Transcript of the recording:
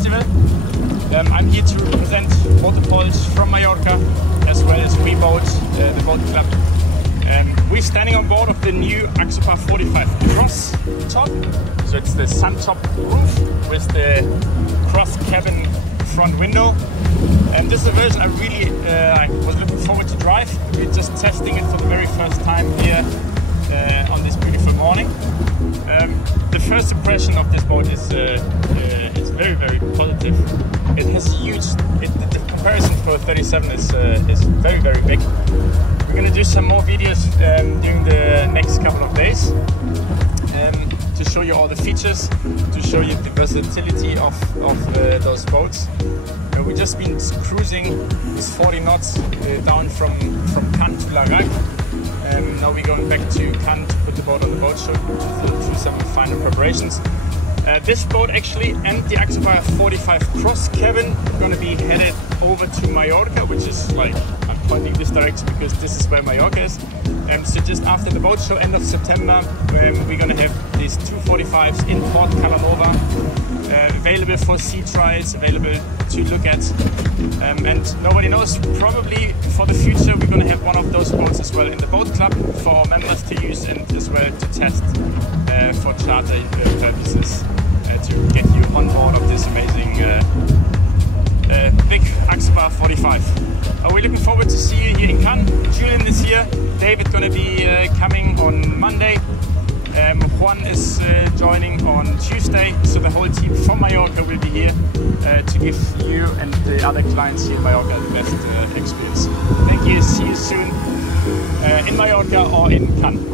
festival. I'm here to represent Boote Polch from Mallorca, as well as We Boat, the boat club. We're standing on board of the new Axopar 45 cross top. So it's the sun top roof with the cross cabin front window. And this is a version I really was looking forward to drive. We're just testing it for the very first time here on this beautiful morning. The first impression of this boat is very, very positive. It has huge, the comparison for 37 is very, very big. We're going to do some more videos during the next couple of days to show you all the features, to show you the versatility of those boats. We've just been cruising with 40 knots down from Cannes to La Règle. Now we're going back to Cannes to put the boat on the boat show to do some final preparations. This boat actually and the Axopar 45 cross cabin are going to be headed over to Mallorca, which is like, I'm pointing this direction because this is where Mallorca is. So just after the boat show, end of September, we're going to have these 245s in Port Calanova, available for sea trials, available to look at. And nobody knows, probably for the future we're going to have one of those boats as well in the boat club for our members to use and as well to test for charter purposes, to get you on board of this amazing big Axopar 45. We're looking forward to see you here in Cannes. Julian is here, David going to be coming on Monday. Juan is joining on Tuesday, so the whole team from Mallorca will be here to give you and the other clients here in Mallorca the best experience. Thank you, see you soon in Mallorca or in Cannes.